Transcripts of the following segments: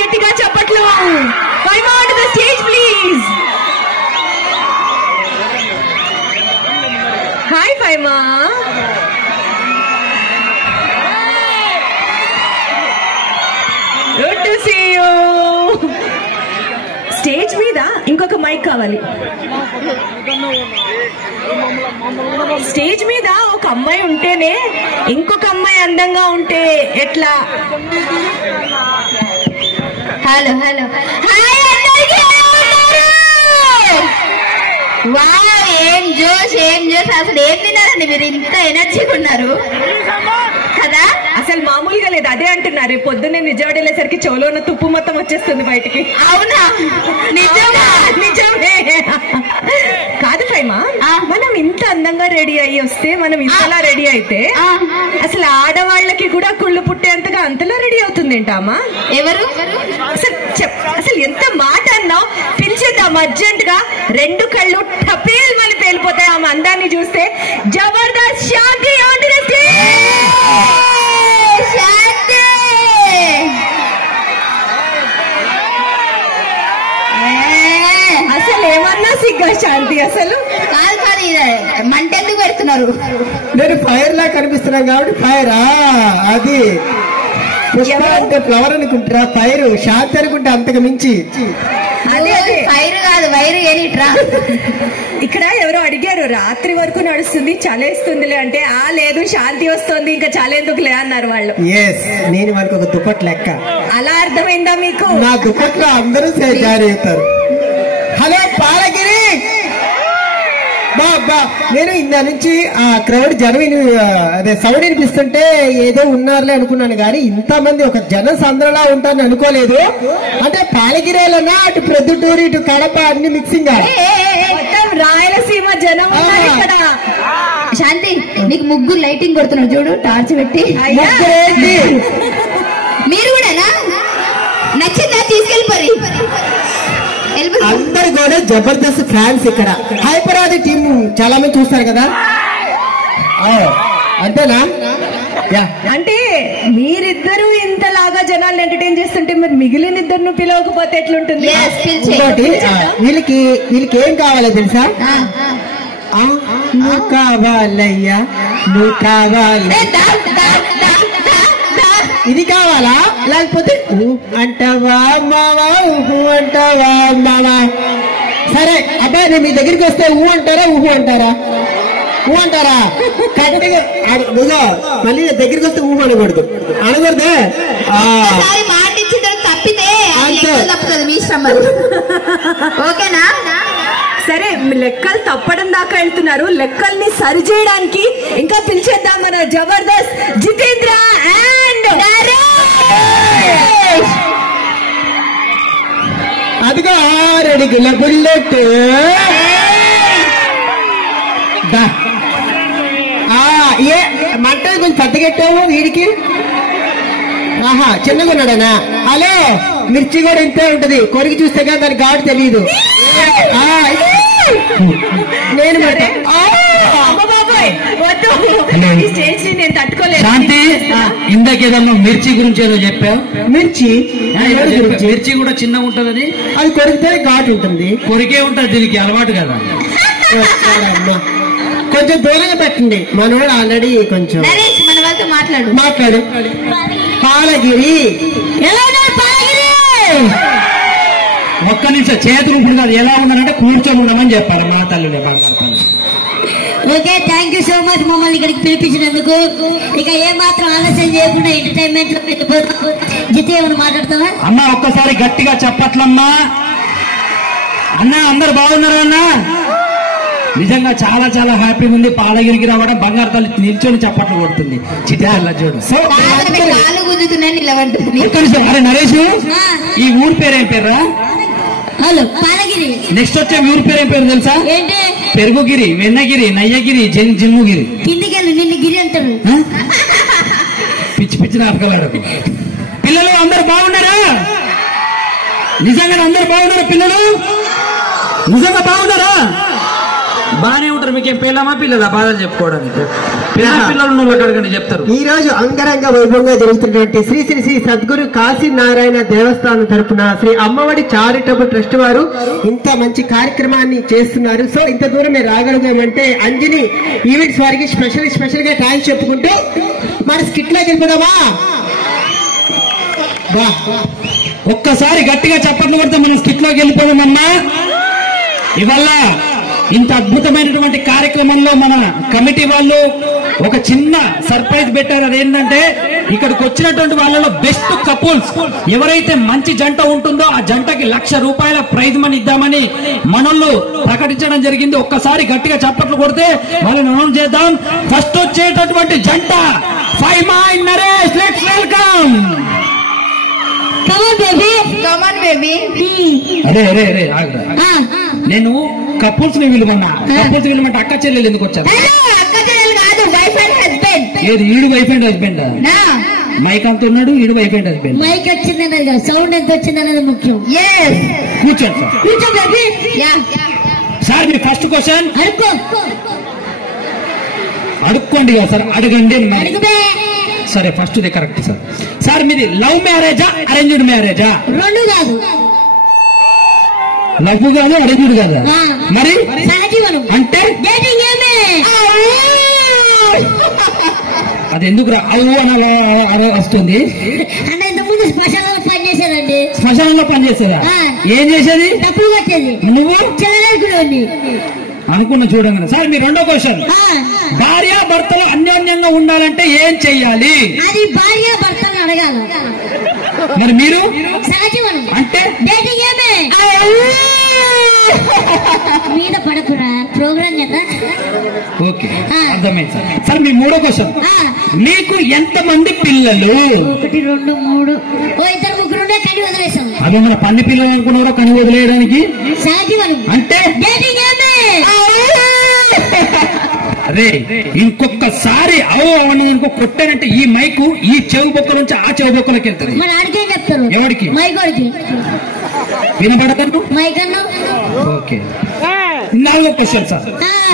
గట్టిగా చప్పట్లు. Faima to the stage please. Hi Faima. Good to see you. Stage మీద ఇంకొక మైక్ కావాలి. స్టేజ్ మీద ఒక అమ్మాయి ఉంటేనే ఇంకొక అమ్మాయి అందంగా ఉంటే ఎట్లా? హలో హలో హాయ్ అందరికీ. వావ్, ఏం జోష్ ఏం జోష్. అసలు ఏం తిన్నారండి మీరు? ఇంత ఎనర్జీగా ఉన్నారు కదా. అసలు మామూలుగా లేదు. అదే అంటున్నారు, రేపు పొద్దున్నే నిజవాడ వెళ్ళేసరికి చెవులో ఉన్న తుప్పు మొత్తం వచ్చేస్తుంది బయటికి. అవునా? నిజమా? నిజమే. కాదు ఫైమా, మనం ఇంత అందంగా రెడీ అయ్యి వస్తే, మనం ఇంతలా రెడీ అయితే అసలు ఆడవాళ్ళకి కూడా కుళ్ళు పుట్టేంతగా అంతలా రెడీ అవుతుంది ఏంటమ్మా? ఎవరు అసలు ఎంత మాట అన్నావు? పిలిచేద్దాం అర్జెంట్ గా. రెండు కళ్ళు టపేల్ మళ్ళీ పేలిపోతాయి ఆమె అందాన్ని చూస్తే. జబర్దస్త్ శాంతి ఆన్ ది స్టేజ్. శాంతి అసలు ఏమన్నా సిగ్గా శాంతి? అసలు కాదు కాదు, మంటెందుకు పెడుతున్నారు? నేను ఫైర్ లా కనిపిస్తున్నాను కాబట్టి ఫైరా. అది అంటే ఫ్లవర్ అనుకుంటారా? ఫైర్ శాంతి అనుకుంటే అంతకు మించి. అదే ఫైర్ కాదు, వైరు ఏనిట్రా. ఇక్కడ ఎవరో అడిగారు, రాత్రి వరకు నడుస్తుంది చలేస్తుందిలే అంటే, ఆ లేదు శాంతి వస్తుంది ఇంకా చలేందుకులే అన్నారు వాళ్ళు. నేను వాళ్ళకి ఒక దుప్పట్ లెక్క. అలా అర్థమైందా మీకు? నా దుప్పట్లో అందరూ జారీ అవుతారు. హలో పాలగిరి బా. నేను ఇందా నుంచి ఆ క్రౌడ్ జనం అదే సౌండ్ వినిపిస్తుంటే ఏదో ఉన్నారులే అనుకున్నాను, కానీ ఇంతమంది ఒక జన సంద్రలా ఉంటారని అనుకోలేదు. అంటే పాలగిరేలన్నా అటు ప్రొద్దుటూరు ఇటు కడప అన్ని మిక్సింగ్. మొత్తం రాయలసీమ జనం ఇక్కడ. శాంతి, నీకు ముగ్గురు లైటింగ్ కొడుతున్నారు చూడు, టార్చ్ పెట్టి. మీరు కూడానా? నచ్చిందా? తీసుకెళ్ళిపోయి. అందరు కూడా జబర్దస్త్ ఫ్యాన్స్ ఇక్కడ. హైపరాది టీమ్ చాలా మంది చూస్తారు కదా, అంతేనా? అంటే మీరిద్దరు ఇంతలాగా జనాలు ఎంటర్టైన్ చేస్తుంటే మరి మిగిలిన ఇద్దరు పిలవకపోతే ఎట్లుంటుంది? ఇంకోటి, వీళ్ళకి ఏం కావాలో తెలుసా? నువ్వు కావాలయ్యా, నువ్వు కావాలి. ఇది కావాలా? లేకపోతే అంటావా మావా, ఊహు అంటావా మావా? సరే అబ్బాయి, నేను మీ దగ్గరికి వస్తే ఊహు అంటారా ఊహు అంటారా? ఊహు అంటారా? కరెక్ట్గా మళ్ళీ దగ్గరికి వస్తే ఊహు అనకూడదు. అనకూడదే. మాట ఇచ్చిన తప్పితే మీ ఇష్టం. ఓకేనా? సరే, లెక్కలు తప్పడం దాకా వెళ్తున్నారు. లెక్కల్ని సరిచేయడానికి ఇంకా పిలిచేద్దాం మన జబర్దస్త్ జితేంద్ర అండ్ అదిగో 6 అడుగుల బుల్లెట్. ఏ మంట కొంచెం పెద్దగెట్టావు వీడికి. ఆహా, చిన్నగా ఉన్నాడనా? హలో, మిర్చి కూడా ఇంతే ఉంటది, కొరికి చూస్తే కానీ దానికి ఘాటు తెలియదు. నేను శాంతి, ఇందాకేదన్నా మిర్చి గురించి ఏదో చెప్పావు. మిర్చి కూడా చిన్న ఉంటది, అది కొరికితే ఘాటు ఉంటుంది. కొరికే ఉంటది, దీనికి అలవాటు కదా. కొంచెం దూరంగా పెట్టండి, మనోడు ఆల్రెడీ కొంచెం. మన వాళ్ళతో మాట్లాడు. పాలగిరి ఒక్క నిమిషం, చేతులు ఉంటుంది కాదు, ఎలా ఉన్నారంటే కూర్చొని ఉండమని చెప్పారు మా తల్లి. Okay, thank you so much మమ్మల్ని ఇక్కడికి పిలిపించినందుకు. ఇక ఏ మాత్రం ఆలస్యం చేయకుండా ఎంటర్టైన్మెంట్ లో జితే ఏమన్నా మాట్లాడుతావా? అన్నా ఒక్కసారి గట్టిగా చెప్పట్లమ్మా. అన్నా అందరు బాగున్నారు అన్నా? నిజంగా చాలా చాలా హ్యాపీగా ఉంది. పాలగిరికి రావడం, బంగారు తల్లి నిల్చొని చప్పట్లు కొడుతుంది. చిటే అలా చూడు. అరే నరేష్, ఈ ఊరి పేరేం పేర్రా? హలో పాలగిరి. నెక్స్ట్ వచ్చే ఊరి పేరేం పేరు తెలుసా? ఏంటి? పెరుగుగిరి, వెన్నగిరి, నయ్యగిరి, జిమ్ముగిరి. కిందికెళ్ళి నిన్ను గిరి అంటారు. పిచ్చి పిచ్చి నాటకాలు. పిల్లలు అందరు బాగున్నారా? నిజంగా అందరు బాగున్నారా? పిల్లలు నిజంగా బాగున్నారా? బాగానే ఉంటారు. మీకేం పిల్లమా పిల్లల బాధలు చెప్పుకోవడానికి పిల్లలు అడగండి చెప్తారు. ఈ రోజు అంగరంగ వైభవంగా జరుగుతున్నటువంటి శ్రీ శ్రీ శ్రీ సద్గురు కాశీ నారాయణ దేవస్థానం తరపున శ్రీ అమ్మఒడి చారిటబుల్ ట్రస్ట్ వారు ఇంత మంచి కార్యక్రమాన్ని చేస్తున్నారు. సో ఇంత దూరం మీరు రాగలిగామంటే అంజని ఈవెంట్స్ వారికి స్పెషల్ గా థ్యాంక్స్ చెప్పుకుంటూ మన స్కిట్ లోకి వెళ్ళిపోదామా? ఒక్కసారి గట్టిగా చప్పట్లు కొడితే మనం స్కిట్ లోకి వెళ్ళిపోదామమ్మా. ఇవాళ ఇంత అద్భుతమైనటువంటి కార్యక్రమంలో మన కమిటీ వాళ్ళు ఒక చిన్న సర్ప్రైజ్ పెట్టారు. అదేంటంటే ఇక్కడికి వచ్చినటువంటి వాళ్ళలో బెస్ట్ కపుల్స్ ఎవరైతే మంచి జంట ఉంటుందో ఆ జంటకి ₹1,00,000 ప్రైజ్ మనీ ఇద్దామని మనోళ్ళు ప్రకటించడం జరిగింది. ఒక్కసారి గట్టిగా చప్పట్లు కొడితే వాళ్ళని అనౌన్స్ చేద్దాం. ఫస్ట్ వచ్చేటటువంటి జంట Faima and Naresh. Let's welcome. అరే నేను కపుల్స్ ని విలువన్నా. కపుల్స్ విలువంటే అక్క చెల్లెలు ఎందుకు వచ్చారు? ఏది ఈడు వైఫ్ అండ్ హస్బెండ్? మైక్ అంత ఉన్నాడు, ఈడు వైఫ్ అండ్ హస్బెండ్. మైక్ వచ్చిందన్నది సౌండ్ ఎంత వచ్చిందన్నది ముఖ్యం. కూర్చోండి సార్. మీ ఫస్ట్ క్వశ్చన్ అడుక్కోండి కదా సార్, అడగండి. సరే first the correct sir. Sir మీది లవ్ మ్యారేజా అరేంజ్డ్ మ్యారేజా? రెండు కాదు. లవ్ కాదు అరేంజ్డ్ కాదా? మరి అంటే అది ఎందుకు అవు అని వస్తుంది? అంటే ఇంతకుముందు శ్మశానంలో పనిచేసేదండి. శ్మశానంలో పనిచేసేదా? ఏం చేసేది? డబ్బులు కట్టేది. నువ్వు చెల్లెలుకునేది అనుకున్న చూడండి సార్. మీ రెండో క్వశ్చన్, భార్య భర్తలు అన్యోన్యంగా ఉండాలంటే ఏం చెయ్యాలి? అది భార్య భర్తలు అడగాలి. మరి మీరు అంటే మీద పడకురా ప్రోగ్రామ్ కదా. ఓకే అర్థమైంది సార్. సార్ మీ మూడో క్వశ్చన్, మీకు ఎంతమంది పిల్లలు? 1 2 3 ఇద్దరు ముగ్గురు కని వదిలేసాం. అదే మన పన్ని పిల్లలు అనుకున్నారో కని వదిలేయడానికి అంటే అరే ఇంకొకసారి అవని ఇంకో కొట్టానంటే ఈ మైకు ఈ చెవు బొక్క నుంచి ఆ చెవు బొక్కలకి వెళ్తుంది. మరి ఆడికే చెప్తారు. ఎవరికి? మైకోడికి వినపడతాను. మైకన్నా ఓకే. నాలుగో క్వశ్చన్ సార్,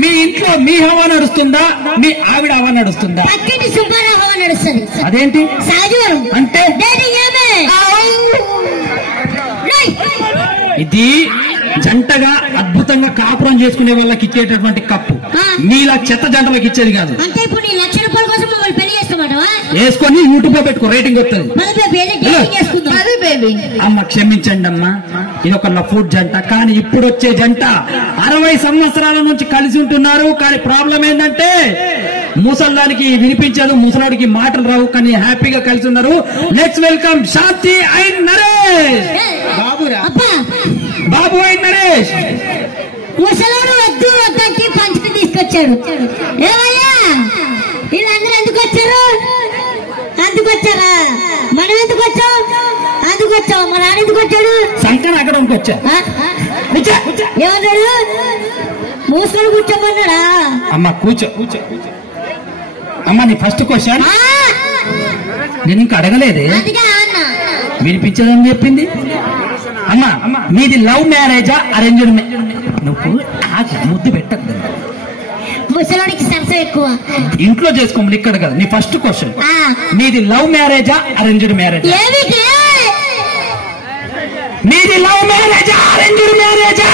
మీ ఇంట్లో మీ హవా నడుస్తుందా మీ ఆవిడ హవా నడుస్తుందా? పక్కింటి సుబ్బారావు హవా నడుస్తుంది. అదేంటి? సహజవరం అంటే ఇది జంటగా అద్భుతంగా కాపురం చేసుకునే వాళ్ళకి ఇచ్చేటటువంటి కప్పు. మీలా చెత్త జంటలకు ఇచ్చేది కాదు. అంటే ఇప్పుడు నీ ₹1,00,000 కోసం మమ్మల్ని పెళ్లి చేసుకోమంటావా? వేసుకొని యూట్యూబ్ లో పెట్టుకో, రేటింగ్ వస్తుంది. అమ్మ క్షమించండి అమ్మా, ఇది ఒక లఫూట్ జంట. కానీ ఇప్పుడు వచ్చే జంట 60 సంవత్సరాల నుంచి కలిసి ఉంటున్నారు. కానీ ప్రాబ్లం ఏంటంటే ముసల్దానికి వినిపించదు, ముసలాడికి మాటలు రావు, కానీ హ్యాపీగా కలిసి ఉన్నారు. Let's welcome Shanti and Naresh. Babu and Naresh. ముసలాడు వద్దు వద్దంటే పంచుకు తీసుకొచ్చాడు. ఏమయ్యా వీళ్ళందరూ ఎందుకు వచ్చారు? అందుకొచ్చారా? మనం ఎందుకు వచ్చాం? అందుకొచ్చాం. మన నాన్న ఎందుకు వచ్చాడు? సంకన అక్కడ వచ్చా ఏమన్నాడు? మూసుకొని కూర్చోమన్నాడా? అమ్మ కూర్చో. అమ్మ నీ ఫస్ట్ క్వశ్చన్ నేను ఇంకా అడగలేదే, వినిపించదని చెప్పింది. అమ్మ మీది లవ్ మ్యారేజా అరేంజ్డ్? నువ్వు ముద్దు పెట్టద్దు, ముసలోడికి సరస ఎక్కువ. ఇంట్లో చేసుకోమని ఇక్కడ కదా. నీ ఫస్ట్ క్వశ్చన్, మీది లవ్ మ్యారేజా అరేంజ్డ్ మ్యారేజా? మీది లవ్ మ్యారేజా అరేంజ్డ్ మ్యారేజా?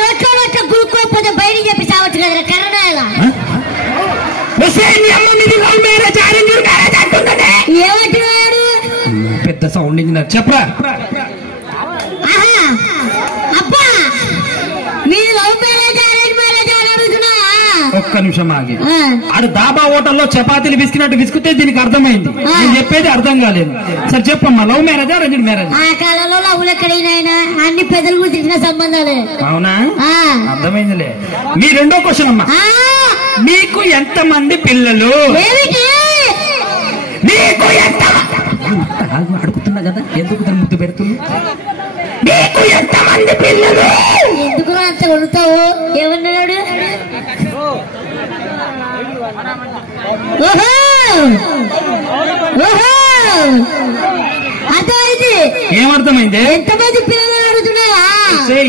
నోట్లో గురుకోకపోతే బయటికి చెప్పి సావచ్చు కదా కరోనా. అమ్మ మీది లవ్ మ్యారేజా అరేంజ్డ్ మ్యారేజా అంటున్నదే. ఏమంటున్నాడు? పెద్ద సౌండ్ ఇంజనీర్ చెప్పరా. అబ్బా మీరు లవ్ మ్యారేజ్ అరేంజ్ మ్యారేజ్ అని అడుగుతున్నా. ఒక్క నిమిషం ఆగి. ఆడు దాబా హోటల్లో చపాతీలు విసికినట్టు విసుకుతే దీనికి అర్థమైంది. నేను చెప్పేది అర్థం కాలేదు. సరే చెప్పమ్మా, లవ్ మ్యారేజ్ అరేంజ్డ్ మ్యారేజ్? ఆ కాలంలో లవ్లు ఎక్కడైనా అన్ని పెద్దలు గురించిన సంబంధాలే. అవునా? అర్థమైందిలే. మీ రెండో క్వశ్చన్ అమ్మా, మీకు ఎంతమంది పిల్లలు? మీకు ఎంత అడుగుతున్నా కదా, ఎందుకు దాన్ని ముద్దు పెడుతుంది? మీకు ఎంతమంది పిల్లలు? ఎందుకు అంత కొడుతావు? ఏమన్నాడు? ఏమర్థమైంది? ఎంతమంది పిల్లలు అడుగుతున్నావా?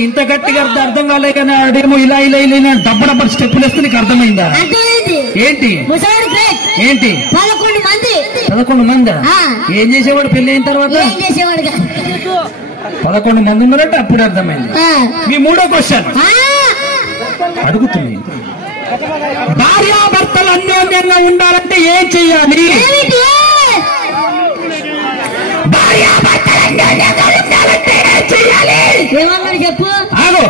ఇంత గట్టిగా అర్థం కాలే కానీ ఆడేమో ఇలా ఇలా ఇలా డబ్బ స్టెప్పులు వేస్తే నీకు అర్థమైందా? ఏంటి ఏంటి 11 మంది ఏం చేసేవాడు పెళ్లి అయిన తర్వాత? 11 మంది ఉన్నారంటే అప్పుడు అర్థమైంది. మీ మూడో క్వశ్చన్ అడుగుతున్నాయి. భార్యాభర్తలు అన్యోన్యంగా ఉండాలంటే ఏం చెయ్యాలి? చెప్పు. ఆగో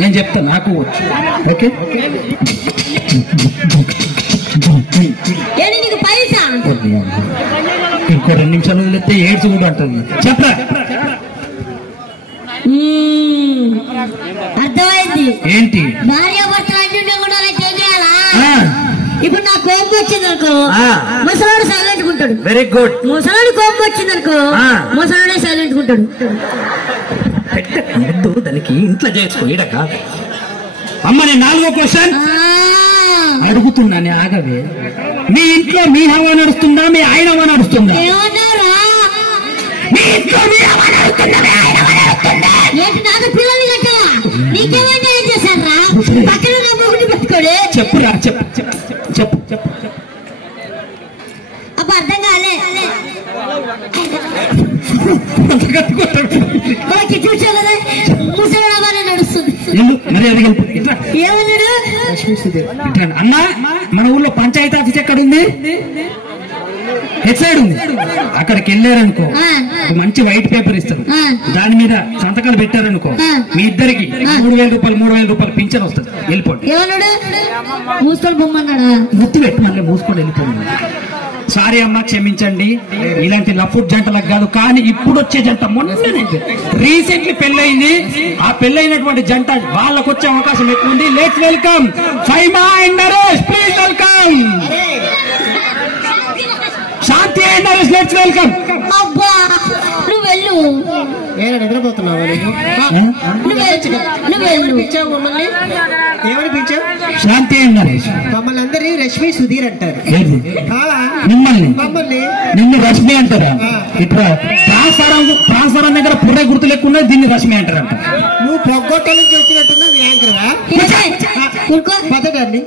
నేను చెప్తాను, నాకు వచ్చు. ఓకే నీకు పైసా ఇంకో 2 నిమిషాలు వదిలేస్తే ఏడ్స్ కూడా ఉంటుంది. చెప్పరా? అర్థమైంది. ఏంటి? భార్యాభర్తలు అన్యోన్యంగా ఉండాలంటే ఏం చేయాలా? ఇప్పుడు నా కోపం వచ్చింది అనుకో, ముసలాడు సైలెంట్ ఉంటాడు. Very good. ముసలాడు కోపం వచ్చింది అనుకో, ముసలాడే సైలెంట్ ఉంటాడు. దానికి ఇంట్లో చేసుకో ఈడక. అమ్మ నేను 4వ క్వశ్చన్ అడుగుతున్నాను, ఆగవే. మీ ఇంట్లో మీ హవా నడుస్తుందా, మీ ఆయన హవా నడుస్తుందా? మీ ఇంట్లో మీ హవా నడుస్తుందా, మీ ఆయన హవా నడుస్తుందా? నాకు పిల్లలు కట్టవా? నీకేమైనా ఏం చేశారా? పక్కన పెట్టుకోడు. చెప్పురా, చెప్పు చెప్పు చెప్పు. అబ్బా అర్థం కాలే. చూసా కదా ముసలి నడుస్తుంది. ఏమన్నాడు? అన్నా మన ఊళ్ళో పంచాయతీ ఆఫీస్ ఎక్కడుంది? హెడ్ సైడ్ ఉంది. అక్కడికి వెళ్ళారనుకో, మంచి వైట్ పేపర్ ఇస్తారు, దాని మీద సంతకాలు పెట్టారనుకో, మీ ఇద్దరికి 3,000 రూపాయలు పింఛన్ వస్తుంది. వెళ్ళిపోండి. ఏమన్నాడు? మూసుకొని బొమ్మన్నాడా? గుర్తు పెట్టి మళ్ళీ మూసుకొని వెళ్ళిపోండి. సారీ అమ్మా, క్షమించండి. ఇలాంటి లఫుట్ జంటలకు కాదు, కానీ ఇప్పుడు వచ్చే జంట మొన్న రీసెంట్లీ పెళ్ళయింది. ఆ పెళ్ళైనటువంటి జంట వాళ్ళకు వచ్చే అవకాశం ఎక్కువ ఉంది. Let's welcome Faima and Naresh. Please welcome Shanti and Naresh. Let's welcome. అబ్బా నువ్వు వెళ్ళు. నిద్రపోతున్నావా? ఏమని పిలిచావు? శాంతి అండ్ నరేష్. మమ్మల్ని అందరి రష్మి సుధీర్ అంటారు. మిమ్మల్ని నిన్ను రష్మి అంటారా? ఇప్పుడు ట్రాన్స్ఫారం దగ్గర పుర్రె గుర్తు లేకుండా దీన్ని రష్మి అంటారంట. నువ్వు పొగ్గొట్ట నుంచి వచ్చినట్టున్నా నీ యాంకర్వా? పదగాన్ని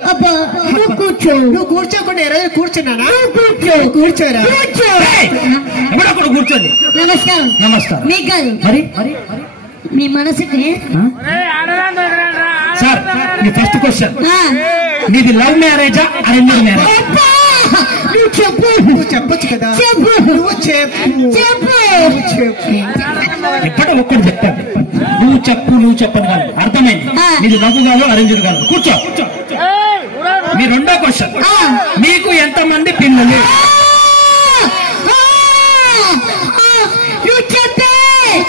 కూర్చో. నువ్వు కూర్చోకుండా ఈరోజు కూర్చున్నానా? కూర్చోరా. అక్కడ కూర్చోండి. నమస్కారం. నమస్కారం. మీకు కాదు, మరి మీ మనసుకి. సార్ నీ ఫస్ట్ క్వశ్చన్, నీది లవ్ మ్యారేజా అరేంజ్డ్ మ్యారేజ్? నువ్వు చెప్పు. నువ్వు చెప్పొచ్చు కదా. చెప్పు. నువ్వు చెప్పు. ఎప్పటి ఒక్కటి చెప్తాను. నువ్వు చెప్పని కాదు, అర్థమైంది. నీది లవ్ కాదు, అరేంజ్డ్ కాదు. కూర్చో. మీ రెండో క్వశ్చన్, మీకు ఎంతమంది పిల్లలు?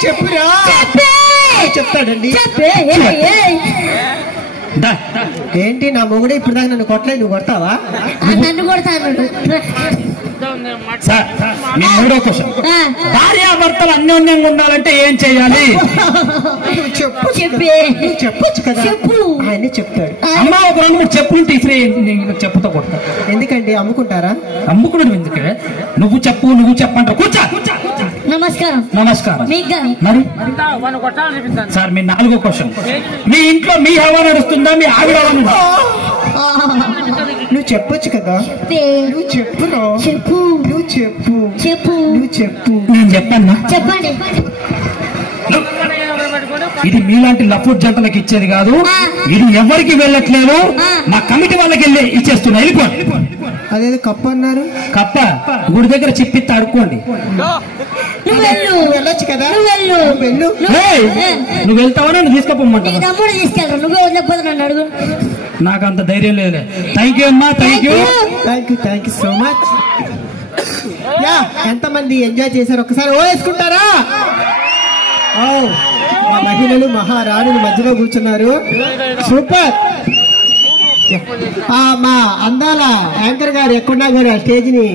చెప్పురా. చెప్తాడండి. ఏంటి నా మొగుడే ఇప్పుడు దాకా నన్ను కొట్టలేదు, నువ్వు కొడతావా? నన్ను కొడతాను. సార్ మీ మూడో క్వశ్చన్, భార్యాభర్తలు అన్యోన్యంగా ఉండాలంటే ఏం చేయాలి? చెప్పొచ్చు కదా. చెప్పు. ఆయన చెప్తాడు. అమ్మ ఒక 2-3 చెప్పులుంటే ఇసరే చెప్పుతో కొడతా. ఎందుకండి అమ్ముకుంటారా? అమ్ముకున్నాడు ఎందుకే? నువ్వు చెప్పంటావు. కూర్చో. నమస్కారం. నమస్కారం. మీకు మరి సార్ మీ 4వ క్వశ్చన్, మీ ఇంట్లో మీ హవా నడుస్తుందా, మీ ఆవిడ హవా నడుస్తుందా? నువ్వు చెప్పొచ్చు కదా. నువ్వు చెప్పురా. చెప్పు. నువ్వు చెప్పు. చెప్పు. నువ్వు చెప్పు. నేను చెప్పాను. చెప్పండి. ఇది మీలాంటి లఫూట్ జంటలకు ఇచ్చేది కాదు. ఇది ఎవరికి వెళ్ళట్లేదు, మా కమిటీ వాళ్ళకి వెళ్ళి ఇచ్చేస్తున్నా. వెళ్ళిపోండి. అదేదో కప్ప అన్నారు. కప్ప గుడి దగ్గర చెప్పిస్తే అడుక్కోండి. వెళ్ళొచ్చు కదా. నువ్వు వెళ్తావా? నన్ను తీసుకుపోమంటావా? తమ్ముడు తీసుకెళ్ళరు, నువ్వే వదిలేకపోతే నన్ను అడుగు. నాకు అంత ధైర్యం లేదు. థ్యాంక్ యూ అమ్మా. Thank you so much. ఎంతమంది ఎంజాయ్ చేశారు ఒకసారి ఓ వేసుకుంటారా? మహిళలు మహారాణులు మధ్యలో కూర్చున్నారు. సూపర్. మా అందాల యాంకర్ గారు ఎక్కడున్నా కూడా స్టేజ్ ని